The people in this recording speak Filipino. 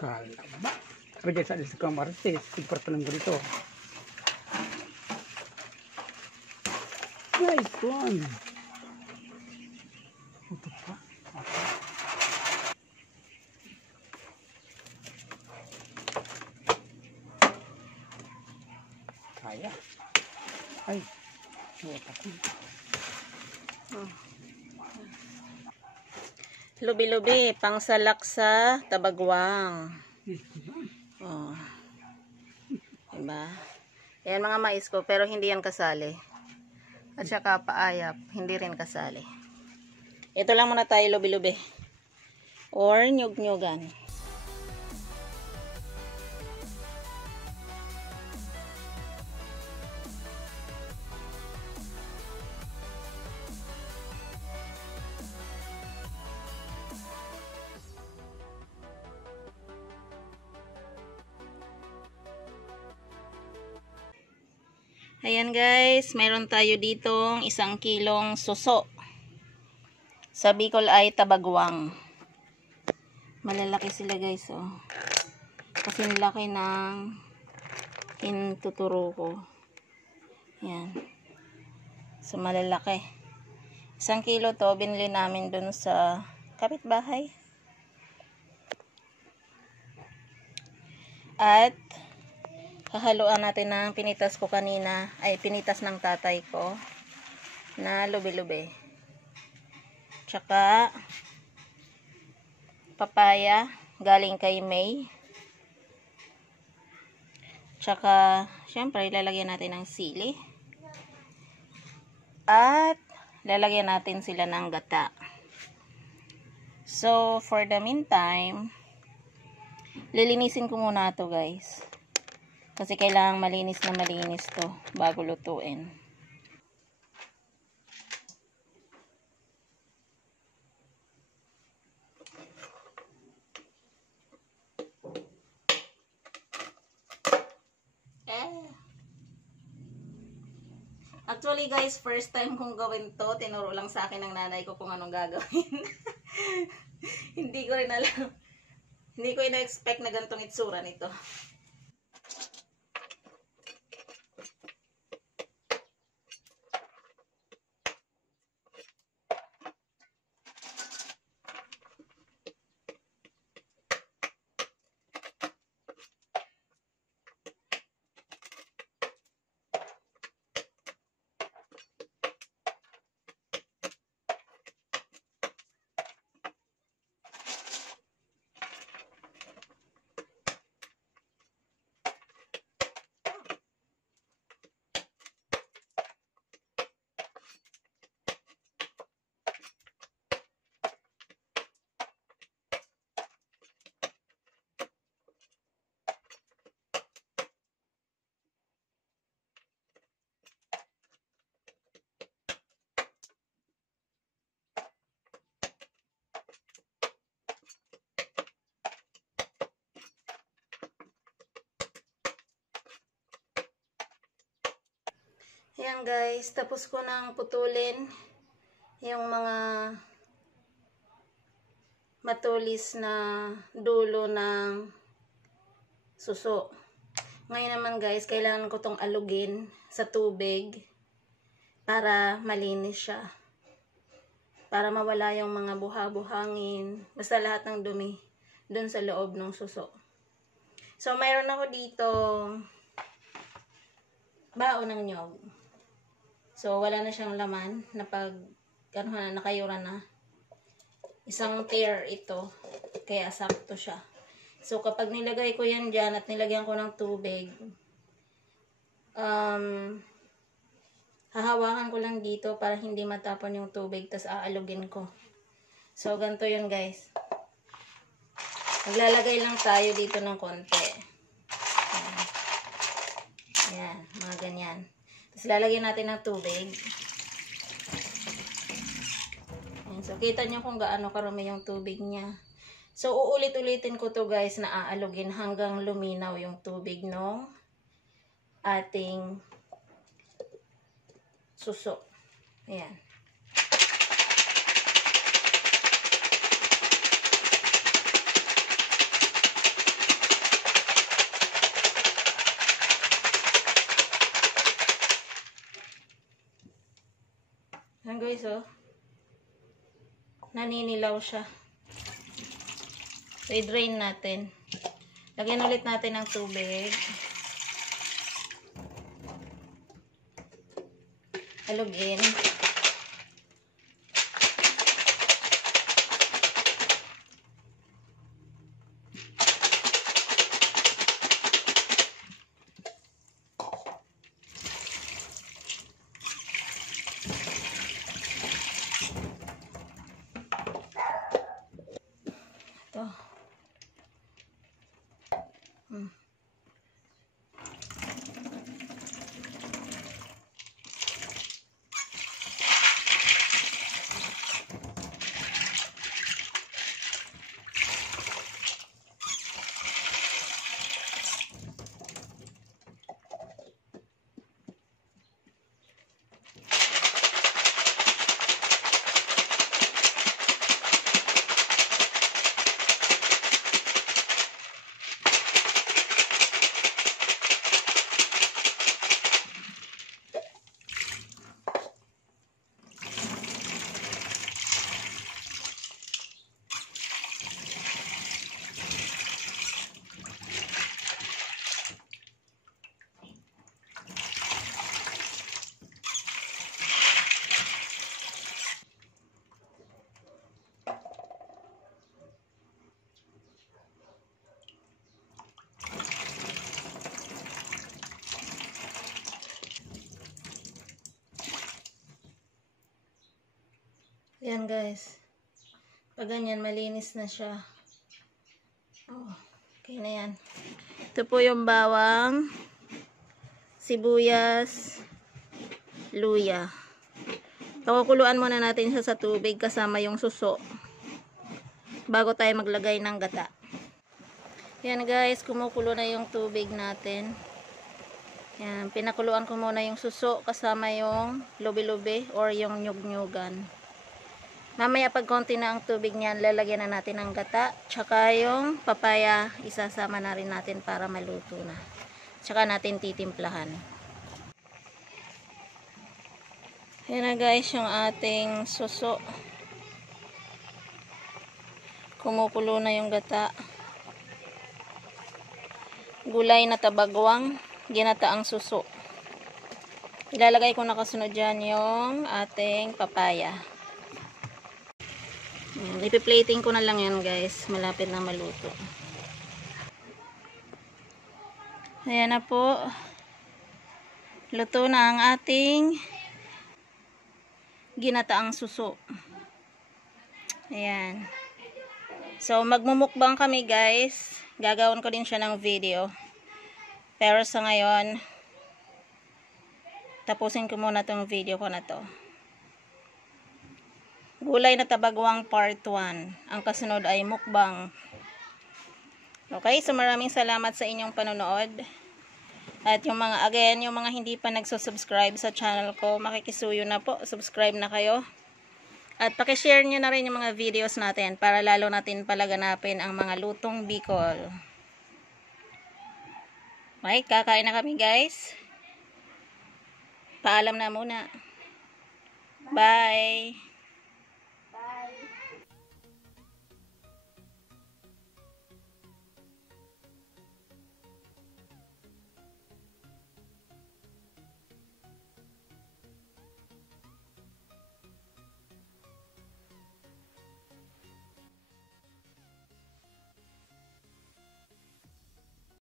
Kalaba. Pwede sa Martes, ipartanong ko dito. Nice one. Ito pa. Kaya. Ay. Wata ko. Lubi-lubi, pangsalak sa tabagwang. Oh. Diba? Yan mga mais ko, pero hindi yan kasali. At saka paayap, hindi rin kasali. Ito lang muna tayo, lubi-lubi. Or nyug-nyugan. Ayan guys, mayroon tayo ditong 1 kilong suso. Sa Bicol ay tabagwang. Malalaki sila guys, oh. Kasi laki ng intuturo ko. Ayan. So malalaki. 1 kilo to, binili namin dun sa kapitbahay. At hahaluan natin ng pinitas ko kanina, ay pinitas ng tatay ko na lubi-lubi. Tsaka papaya galing kay May. Tsaka syempre ilalagyan natin ng sili. At lalagyan natin sila ng gata. So for the meantime, lilinisin ko muna to guys. Kasi kailangang malinis na malinis to bago lutuin. Actually guys, first time kong gawin to. Tinuro lang sa akin ng nanay ko kung anong gagawin. Hindi ko rin alam. Hindi ko ina-expect na ganitong itsura nito. Ayan guys, tapos ko nang putulin yung mga matulis na dulo ng suso. Ngayon naman guys, kailangan ko tong alugin sa tubig para malinis siya. Para mawala yung mga buha-buhangin, basta lahat ng dumi dun sa loob ng suso. So mayroon ako dito baon ng nyog. So, wala na siyang laman na pag nakayura na. Isang tear ito. Kaya sakto siya. So, kapag nilagay ko yan dyan at nilagyan ko ng tubig, hahawakan ko lang dito para hindi matapon yung tubig, tas aalugin ko. So, ganito yun guys. Maglalagay lang tayo dito ng konti. Ayan, mga ganyan. Tapos lalagyan natin ng tubig. Ayan, so kita nyo kung gaano karami yung tubig niya. So uulit-ulitin ko to guys na aalugin hanggang luminaw yung tubig ng ating suso. Ayan. guys, oh. Naninilaw siya. So, i-drain natin. Lagyan ulit natin ng tubig. Halugin. Ito. Yan guys. Pag ganyan, malinis na siya. Oh, okay na yan. Ito po yung bawang, sibuyas, luya. Pakukuluan muna natin siya sa tubig kasama yung suso bago tayo maglagay ng gata. Yan guys, kumukulo na yung tubig natin. Yan, pinakuluan ko muna yung suso kasama yung lubi-lubi or yung nyug-nyugan. Mamaya pag konti na ang tubig niyan, lalagyan na natin ng gata. Tsaka yung papaya, isasama na rin natin para maluto na. Tsaka natin titimplahan. Yan na guys, yung ating suso. Kumukulo na yung gata. Gulay na tabagwang, ginataang suso. Ilalagay ko na kasunod dyan yung ating papaya. Ipi-plating ko na lang yan guys. Malapit na maluto. Ayan na po. Luto na ang ating ginataang suso. Ayan. So magmumukbang kami guys. Gagawin ko din siya ng video. Pero sa ngayon, tapusin ko muna tong video ko na to. Gulay na tabagwang part 1. Ang kasunod ay mukbang. Okay, so maraming salamat sa inyong panonood. At yung mga hindi pa nagsusubscribe sa channel ko, makikisuyo na po, subscribe na kayo. At pakishare nyo na rin yung mga videos natin para lalo natin palaganapin ang mga lutong Bicol. Okay, kakain na kami guys. Paalam na muna. Bye!